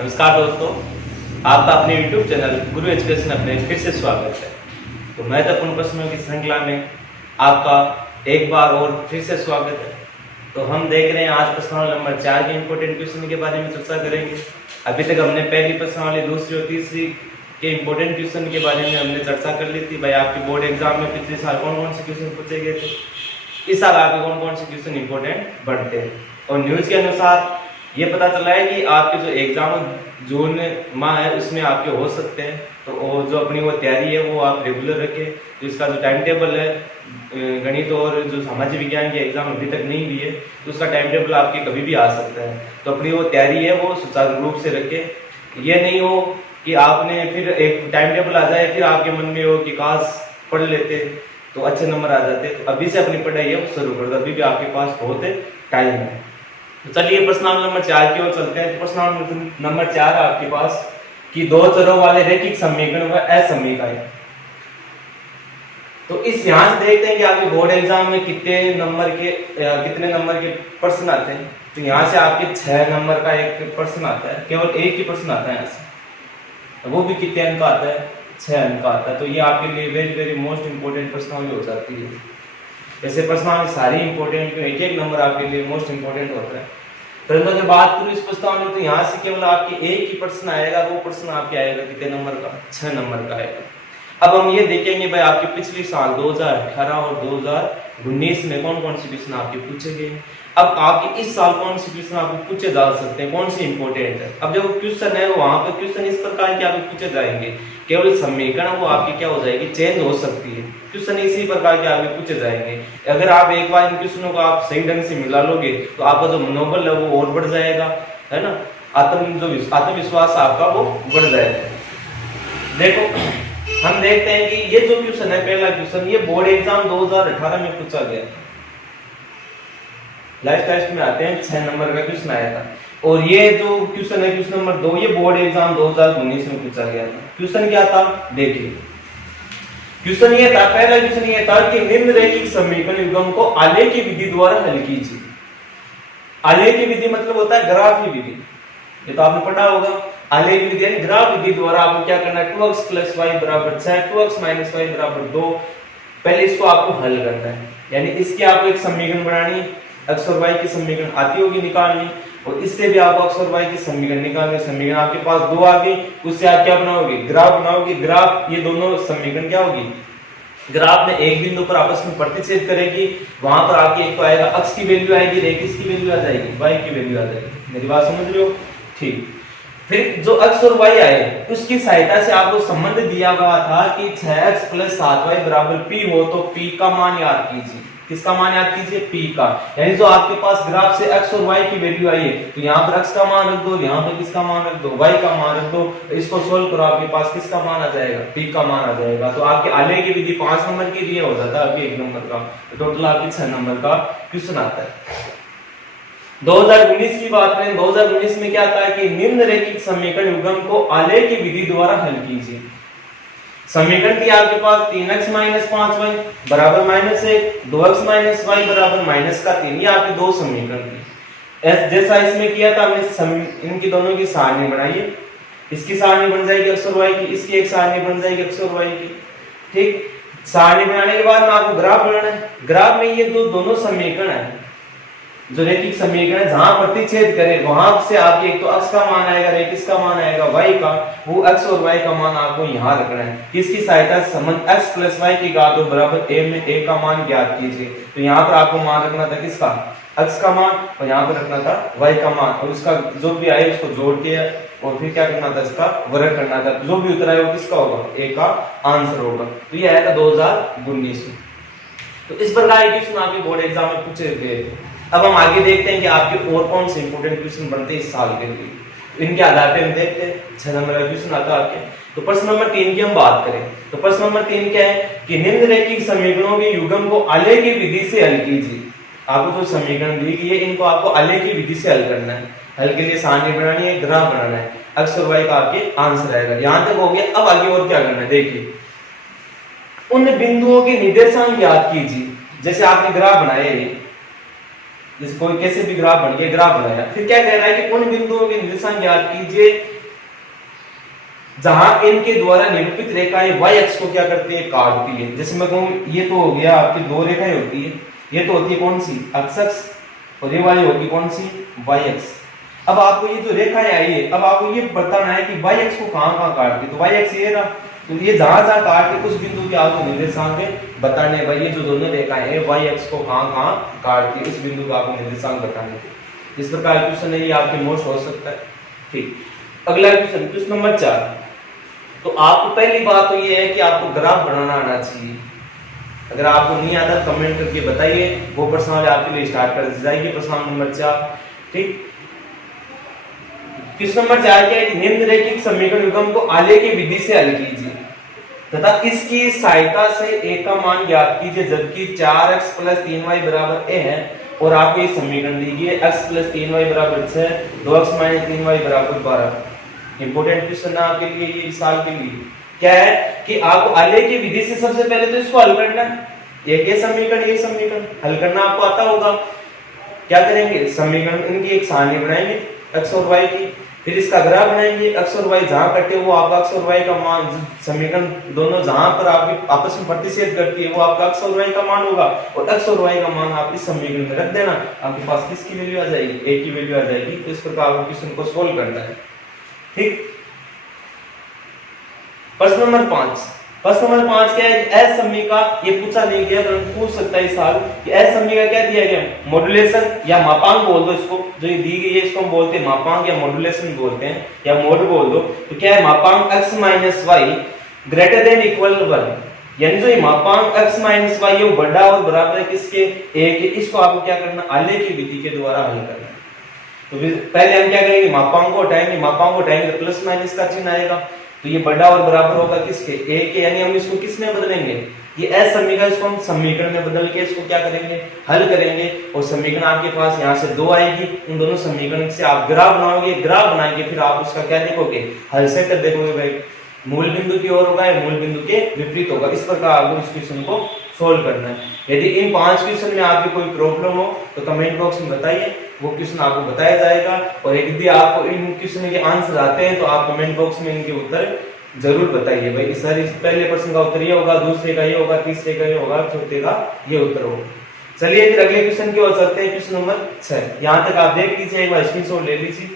नमस्कार दोस्तों, आपका अपने YouTube चैनल गुरु एजुकेशन में फिर से स्वागत है। तो महत्वपूर्ण प्रश्नों की श्रृंखला में आपका एक बार और फिर से स्वागत है। तो हम देख रहे हैं आज प्रश्नावली नंबर 4 के इंपॉर्टेंट क्वेश्चन के बारे में चर्चा करेंगे। अभी तक हमने पहली प्रश्नावली, दूसरी और तीसरी के इंपॉर्टेंट क्वेश्चन के बारे में हमने चर्चा कर ली थी। भाई आपके बोर्ड एग्जाम में पिछले साल कौन कौन से क्वेश्चन पूछे गए थे, इस साल आपके कौन कौन से क्वेश्चन इंपॉर्टेंट बढ़ते हैं। और न्यूज के अनुसार ये पता चला है कि आपके जो एग्जाम जून माह है उसमें आपके हो सकते हैं। तो वो जो अपनी वो तैयारी है वो आप रेगुलर रखें। तो इसका जो टाइम टेबल है, गणित और जो सामाजिक विज्ञान के एग्जाम अभी तक नहीं हुई है तो उसका टाइम टेबल आपके कभी भी आ सकता है। तो अपनी वो तैयारी है वो सुचारू रूप से रखें। ये नहीं हो कि आपने फिर एक टाइम टेबल आ जाए फिर आपके मन में हो कि काश पढ़ लेते तो अच्छे नंबर आ जाते। तो अभी से अपनी पढ़ाई है वो शुरू कर दो, अभी भी आपके पास बहुत टाइम है। तो चलिए प्रश्नावली नंबर 4 की ओर चलते हैं। तो प्रश्नावली नंबर 4 है आपके पास कि दो चरों वाले रैखिक समीकरण व असमीकाय। तो इस यहां से देखते हैं कि आपके बोर्ड एग्जाम में कितने नंबर के प्रश्न आते हैं। तो यहाँ से आपके 6 नंबर का एक प्रश्न आता है, केवल एक ही प्रश्न आता है यहाँ से। तो वो भी कितने अंक आता है, 6 अंक आता है। तो ये आपके लिए वेरी वेरी मोस्ट इंपोर्टेंट प्रश्नावली हो जाती है। वैसे प्रश्नावली सारी इंपॉर्टेंट, एक एक नंबर आपके लिए मोस्ट इंपॉर्टेंट होता है। परंतु जब बात करूं इस प्रश्नावली तो यहाँ से केवल आपके एक ही प्रश्न आएगा। वो प्रश्न आपके आएगा कितने नंबर का, 6 नंबर का आएगा। अब हम ये देखेंगे भाई आपके पिछले साल 2018 और 2019 में कौन कौन से क्वेश्चन आपके पूछे गए। अब आपके इस साल कौन से क्वेश्चन आपको पूछे जा सकते हैं, कौन से इंपॉर्टेंट है। अब जो क्वेश्चन है वहां पर क्वेश्चन इस प्रकार के आपको पूछे जाएंगे, केवल समीकरण वो आपकी क्या हो जाएगी, चेंज हो सकती है। क्वेश्चन इसी प्रकार के आपके पूछे जाएंगे। अगर आप एक बार इन क्वेश्चनों को आप सही ढंग से मिला लोगे तो आपका जो मनोबल है वो और बढ़ जाएगा, है ना। आत्मविश्वास आपका वो बढ़ जाएगा। देखो हम देखते हैं कि ये जो क्वेश्चन है, पहला क्वेश्चन, ये बोर्ड एग्जाम 2018 में पूछा गया। लास्ट टेस्ट में आते हैं 6 नंबर का क्वेश्चन आया था। और ये जो क्वेश्चन है क्वेश्चन नंबर 2, ये बोर्ड एग्जाम 2019 में पूछा गया था। क्वेश्चन क्या था देखिए, क्वेश्चन ये था, पहला क्वेश्चन ये था कि निम्नलिखित समीकरण युग्म को आलेख की विधि द्वारा हल कीजिए। आलेख की विधि मतलब होता है ग्राफ की विधि, ये तो आपने पढ़ा होगा। आलेख विधि यानी ग्राफ विधि द्वारा आपको क्या करना है, 2x + y = 6, 2x - y = 2। पहले इसको आपको हल करना है, यानी इसकी आपको एक समीकरण बनानी है। x और y की समीकरण आती होगी निकालनी, और इससे भी आपको x और y की समीकरण निकालनी। समीकरण आपके पास 2 आ गई, उससे आप क्या बनाओगे, ग्राफ बनाओगे। ग्राफ, ये दोनों समीकरण क्या होगी, ग्राफ में एक बिंदु पर आपस में प्रतिच्छेद करेगी। वहां पर आपके एक तो आएगा x की वैल्यू आएगी, एक किसकी वैल्यू आ जाएगी, y की वैल्यू आ जाएगी। मेरी बात समझ रहे हो, ठीक। फिर जो x और y आए उसकी सहायता से आपको संबंध दिया हुआ था कि 6x + 7y = p हो, तो p का मान याद कीजिए। किसका मान याद कीजिए, p का। यानी जो आपके पास ग्राफ से x और y की वैल्यू आई है तो यहाँ पर x का मान रख दो, यहाँ पर किसका मान रख दो, y का मान रख दो। इसको सोल्व करो, आपके पास किसका मान आ जाएगा, p का मान आ जाएगा। तो आपके आलेख की विधि 5 नंबर के लिए हो जाता है, अभी 1 नंबर का। तो टोटल आपके 6 नंबर का क्वेश्चन आता है। 2019 की बात करें, 2019 में क्या था कि निम्नलिखित समीकरण युग्म को आलेख की विधि द्वारा हल कीजिए। समीकरण थी आपके पास 3x - 5y = -1, 2x - y = -3। ये आपकी दो समीकरण थी। जैसा इसमें किया था हमने, इनकी दोनों की सारणी बनाई है। इसकी सारणी बन जाएगी x और y की, इसकी एक सारणी बन जाएगी x और y की, ठीक। सारणी बनाने के बाद में आपको ग्राफ बनाना है। ग्राफ में ये दोनों समीकरण है, जो रैखिक समीकरण जहां प्रतिच्छेद करे वहां से आपके एक तो x का मान आएगा, एक किसका मान आएगा, y का। वो x और y का मान आपको यहां रखना है। किसकी सहायता से, संबंध x + y की घात बराबर a में a का मान ज्ञात कीजिए। तो यहाँ पर आपको मान रखना था किसका, x का मान, और यहाँ पर रखना था y का मान, और उसका जो भी आए उसको जोड़ के और फिर क्या करना था, इसका वर्ग करना था। जो भी उतरा है वो किसका होगा, a का आंसर होगा। तो ये आया था 2019 में। तो इस प्रकार के क्वेश्चन आपके बोर्ड एग्जाम में पूछे गए। अब हम आगे देखते हैं कि आपके और कौन से इंपोर्टेंट क्वेश्चन बनते हैं इस साल के लिए। तो इनके आधार पर हम देखते हैं 6 नंबर का क्वेश्चन आता है आपके। तो प्रश्न नंबर 3 की हम बात करें तो प्रश्न नंबर 3 क्या है कि निम्नलिखित समीकरणों के युग्म को आलेख की विधि से हल कीजिए। आपको जो समीकरण दी गई है इनको आपको आलेख की विधि से हल करना है। हल के लिए सारणी बनानी है, ग्राफ बनाना है, x और y का आपके आंसर आएगा। यहां तक हो गया। अब आगे और क्या करना है देखिए, उन बिंदुओं के निर्देशांक याद कीजिए। जैसे आपने ग्राफ बनाए, जैसे कोई कैसे भी ग्राफ बन के ग्राफ बनाया, फिर क्या कह रहा है कि उन बिंदुओं के निर्देशांक ज्ञात कीजिए जहां इनके द्वारा निरूपित रेखाएं y अक्ष को क्या करती है, काटती है। जैसे मैं कहूं ये तो हो गया आपकी दो रेखाएं होती है, ये तो होती है कौन सी, x अक्ष, और ये वाली होगी कौन सी, y अक्ष। अब आपको ये जो रेखाएं आई है, अब आपको ये बताना है कि y अक्ष को कहां-कहां काटती है। तो y अक्ष ये रहा, तो ये जहां-जहां काट के उस बिंदु के आपको निर्देशांक बताने हैं। भाई ये जो दोनों रेखाएं हैं y अक्ष को कहां-कहां काटती है, उस बिंदु का आपको निर्देशांक बताने हैं। इस प्रकार क्वेश्चन है, ये आपके मोस्ट हो सकता है। ठीक, अगला क्वेश्चन, क्वेश्चन नंबर 4। तो आपको पहली बात तो ये है कि आपको ग्राफ बनाना आना चाहिए। अगर आपको नहीं आता कमेंट करके बताइए, वो प्रश्नावली आपके लिए स्टार्ट कर दी जाएगी। प्रश्न नंबर 4, ठीक। क्वेश्चन नंबर 4 क्या है, निम्नलिखित समीकरण युग्म को आलेख की विधि से हल कीजिए तथा इसकी सहायता से a का मान ज्ञात कीजिए, जबकि 4x + 3y = a है और आपको ये समीकरण दी गई है x + 3y = 6, 2x - 3y = 12। Important question है आपके लिए ये, इस साल के लिए। क्या है कि आपको आलेख की विधि से सबसे पहले तो इसको हल करना है। ये समीकरण हल करना आपको आता होगा। क्या करेंगे, समीकरण इनकी एक सारणी बनाएंगे x और y की, फिर इसका ग्राफ बनाएंगे। x और y जहां कटे वो आपका x और y का मान, समीकरण दोनों जहां पर आपकी आपस में प्रतिच्छेद करती है वो आपका x और y का मान होगा, और x और y का मान आप इस समीकरण में रख देना, आपके पास किसकी वैल्यू आ जाएगी, a की वैल्यू आ जाएगी। तो इस प्रकार आपको क्वेश्चन को सोल्व करना है। ठीक, प्रश्न नंबर 5। प्रश्न नंबर 5 क्या है, एस समीका, ये पूछा नहीं गया तो पूछ सकता है इस साल कि एस समीका क्या दिया गया, मॉड्यूलेशन या मापांक बोल दो इसको, जो ये दी गई है इसको हम बोलते हैं मापांक या मॉड्यूलेशन बोलते हैं, या मोड बोल दो। तो क्या है, मापांक x - y > 1, यानी जो ये मापांक x - y है वो बड़ा और बराबर है किसके, a के। इसको आपको क्या करना, आलेख की विधि के द्वारा हल करना है। तो पहले हम क्या करेंगे, मापांक को हटाएंगे, तो प्लस माइनस का चिन्ह आएगा, तो ये बड़ा और बराबर होगा किसके, a के। यानी हम इसको किस में बदलेंगे, ये एस समीकरण, इसको हम समीकरण में बदल के इसको क्या करेंगे, हल करेंगे। और समीकरण आपके पास यहाँ से 2 आएगी, उन दोनों समीकरण से आप ग्राफ बनाओगे, ग्राफ बनाएंगे फिर आप उसका क्या देखोगे, हल से कर देखोगे भाई मूल बिंदु की ओर होगा या मूल बिंदु के विपरीत होगा। इस प्रकार आपको इस क्वेश्चन को सोल्व करना है। यदि इन 5 क्वेश्चन में आपकी कोई प्रॉब्लम हो तो कमेंट बॉक्स में बताइए, वो क्वेश्चन आपको बताया जाएगा। और यदि आपको इन क्वेश्चन के आंसर आते हैं तो आप कमेंट बॉक्स में इनके उत्तर जरूर बताइए। भाई सर इस पहले प्रश्न का उत्तर ये होगा, दूसरे का ये होगा, तीसरे का ये होगा, चौथे का ये उत्तर होगा। चलिए फिर अगले क्वेश्चन की ओर चलते हैं। क्वेश्चन नंबर 6, यहाँ तक आप देख लीजिए, एक बार स्क्रीनशॉट ले लीजिए।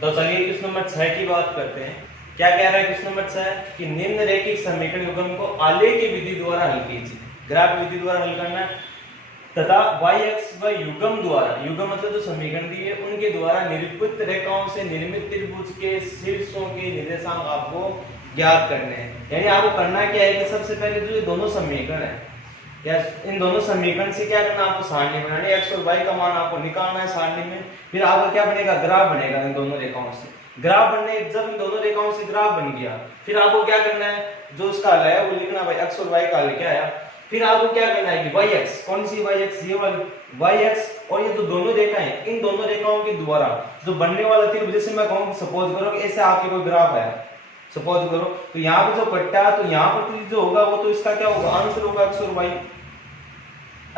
तो चलिए क्वेश्चन नंबर 6 की बात करते हैं। क्या कह रहा है क्वेश्चन नंबर 6 कि निम्नलिखित समीकरण युग्म को आलेख की विधि द्वारा हल कीजिए। ग्राफ विधि द्वारा हल करना है तथा y अक्ष व युग्म द्वारा, युग्म मतलब जो समीकरण दी है उनके द्वारा निरूपित रेखाओं से निर्मित त्रिभुज के शीर्षों के निर्देशांक आपको ज्ञात करने हैं। यानी आपको करना क्या है कि सबसे पहले जो ये दोनों समीकरण है या इन दोनों समीकरण से क्या करना, आपको सारणी बनानी है। x और y का मान आपको निकालना है सारणी में, फिर आपका क्या बनेगा, ग्राफ बनेगा इन दोनों रेखाओं से। ग्राफ बनने, जब इन दोनों रेखाओं से ग्राफ बन गया फिर आपको क्या करना है, जो उसका हल है वो लिखना भाई, x और y का हल क्या आया। फिर आपको क्या करना है कि y x, कौन सी y x, ये वाली y x, और ये जो दोनों रेखाएं हैं इन दोनों रेखाओं के द्वारा जो बनने वाला त्रिभुज, जैसे मैं कहूं सपोज करो ऐसे आपके कोई ग्राफ है, सपोज करो तो यहाँ पे जो कट्टा है तो यहाँ पर जो होगा वो तो इसका क्या होगा, आंसर होगा x और y,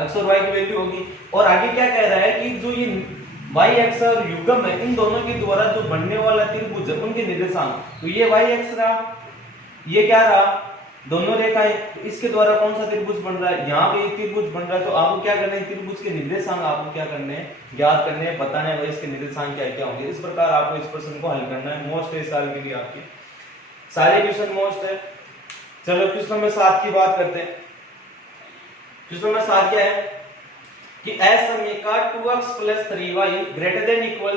x और y की वैल्यू होगी। और आगे क्या कह रहा है कि जो ये y x और युग्म है इन दोनों के द्वारा जो बनने वाला त्रिभुज है उनके निर्देशांक, तो ये y x रहा, ये क्या रहा, दोनों रेखाएं, तो इसके द्वारा कौन सा त्रिभुज बन रहा है, यहाँ पे त्रिभुज बन रहा है। तो आपको क्या करना है, त्रिभुज के निर्देशांक आपको क्या करने हैं, ज्ञात करने हैं, बताना है भाई इसके निर्देशांक क्या क्या होंगे। इस प्रकार आपको इस प्रश्न को हल करना है। मोस्ट है इस साल के लिए आपके सारे क्वेश्चन मोस्ट है। चलो क्वेश्चन नंबर 7 की बात करते हैं। क्वेश्चन नंबर 7 क्या है कि एस समीका 2x + 3y ≥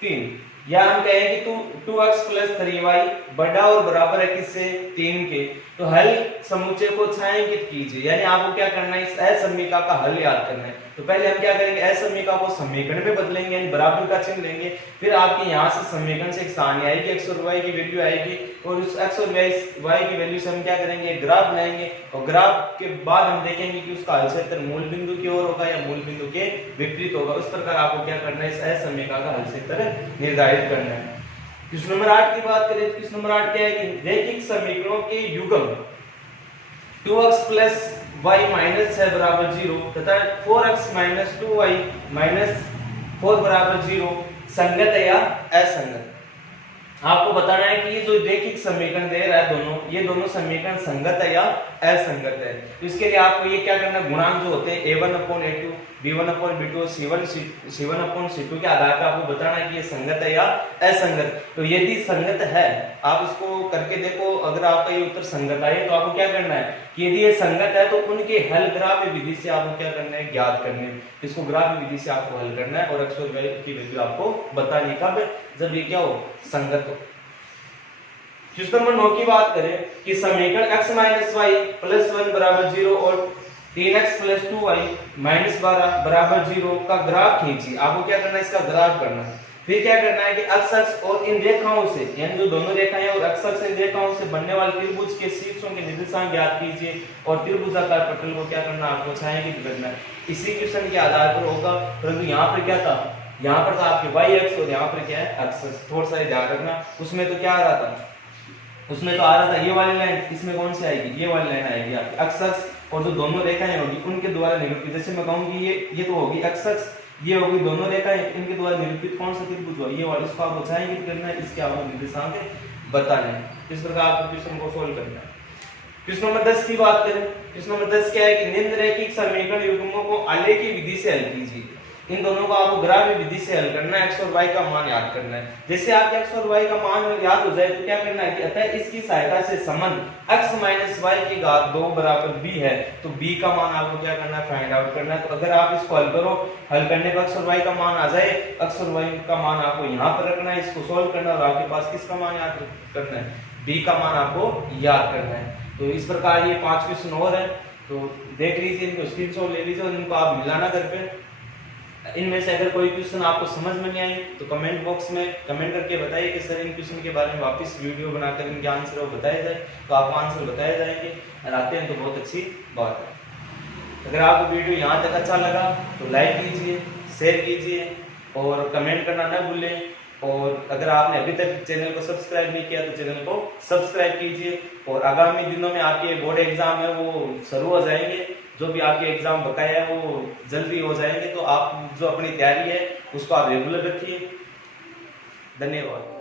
3, या हम कहें कि 2x + 3y बड़ा और बराबर है किससे, 3 के। तो हल समुच्चय को छायांकित कीजिए, यानी आपको क्या करना है, इस असमीका का हल याद करना है। तो पहले हम क्या करेंगे, असमीका को समीकरण में बदलेंगे, यानी बराबर का चिन्ह लेंगे। फिर आपके यहाँ से समीकरण से एक सारणी आएगी, x और y की वैल्यू आएगी, और उस x और y की वैल्यू से हम क्या करेंगे, ग्राफ बनाएंगे। और ग्राफ के बाद हम देखेंगे कि उसका हल क्षेत्र मूल बिंदु की ओर होगा या मूल बिंदु के विपरीत होगा। उस प्रकार आपको क्या करना है, इस असमीका का हल क्षेत्र निर्धारित करना है। क्वेश्चन नंबर 8 की बात करें, क्वेश्चन नंबर 8 क्या है कि रैखिक समीकरणों के युग्म 2x प्लस y माइनस 6 बराबर 0 तथा 4x माइनस 2y माइनस 4 बराबर 0 संगत है या असंगत। आपको बताना है कि ये जो रैखिक समीकरण दे रहा है ये दोनों समीकरण संगत है या असंगत है। तो इसके लिए आपको ये क्या करना है, गुणांक जो होते हैं a1/a2 b1/b2 c1/c2 के आधार पर आपको बताना है कि ये संगत है या असंगत। तो यदि संगत है आप इसको करके देखो, अगर आपका ये उत्तर संगत आए तो आपको क्या करना है कि यदि ये संगत है तो उनके हल ग्राह्य विधि से आपको क्या करना है, ज्ञात करने है। इसको ग्राह्य विधि से आपको हल करना है और x और y की वैल्यू आपको बतानी कब, जब ये क्या हो, संगत हो। क्वेश्चन नंबर 9 की बात करें कि समीकरण x - y + 1 बराबर 0 और 3x + 2y - 12 बराबर 0 का ग्राफ खींचिए। आपको क्या करना है, इसका ग्राफ करना है। फिर क्या करना है कि x अक्ष और इन रेखाओं से, यानी जो दोनों रेखाएं और x अक्ष इन रेखाओं से बनने वाले त्रिभुज के शीर्षों के निर्देशांक ज्ञात कीजिए और त्रिभुजाकार पटल को क्या करना, आपको छायांकित करना है। इसी क्वेश्चन के आधार पर होगा, परंतु यहाँ पर क्या था, यहाँ पर था आपके y अक्ष और यहाँ पर क्या है, x अक्ष। थोड़ा सा ध्यान रखना, उसमें तो क्या आ रहा था, उसमें तो आ रहा था ये वाली लाइन, इसमें कौन सी आएगी, ये वाली लाइन आएगी आपकी x अक्ष और जो दोनों रेखाएं होगी उनके द्वारा निरूपित। जैसे मैं कहूंगी ये तो होगी x अक्ष, ये होगी दोनों रेखाएं, इनके द्वारा निरूपित कौन सा त्रिभुज हुआ, ये वाला। इसको आपको छायांकित करना है, इसके आपको निर्देशांक बताना है। इस प्रकार आपको क्वेश्चन को सोल्व करना है। क्वेश्चन नंबर 10 की बात करें, क्वेश्चन नंबर 10 क्या है कि निम्न रैखिक समीकरण युग्मों को आलेखी विधि से हल कीजिए। इन दोनों को आपको ग्राह्य विधि से हल करना है, x और y का मान याद करना है। जैसे आपके x और y का मान याद हो जाए तो क्या करना है कि अतः इसकी सहायता से संबंध x - y की घात 2 बराबर b है, तो b का मान आपको क्या करना है, फाइंड आउट करना है। तो अगर आप इसको हल करो, हल करने पर x और y का मान आ जाए, x और y का मान आपको यहाँ पर रखना है, इसको सोल्व करना है और आपके पास किसका मान याद करना है, b का मान आपको याद करना है। तो इस प्रकार ये 5 क्वेश्चन और है, तो देख लीजिए, इनको स्क्रीनशॉट ले लीजिए और इनको आप मिलाना घर पे। इनमें से अगर कोई क्वेश्चन आपको समझ में नहीं आई तो कमेंट बॉक्स में कमेंट करके बताइए कि सर इन क्वेश्चन के बारे में वापस वीडियो बनाकर इनके आंसर वो बताए जाए, तो आपको आंसर बताए जाएंगे। और आते हैं तो बहुत अच्छी बात है। अगर आपको वीडियो यहाँ तक अच्छा लगा तो लाइक कीजिए, शेयर कीजिए और कमेंट करना न भूलें। और अगर आपने अभी तक चैनल को सब्सक्राइब नहीं किया तो चैनल को सब्सक्राइब कीजिए। और आगामी दिनों में आपके बोर्ड एग्जाम है वो शुरू हो जाएंगे, जो भी आपके एग्जाम बकाया है वो जल्दी हो जाएंगे। तो आप जो अपनी तैयारी है उसको आप रेगुलर रखिए। धन्यवाद।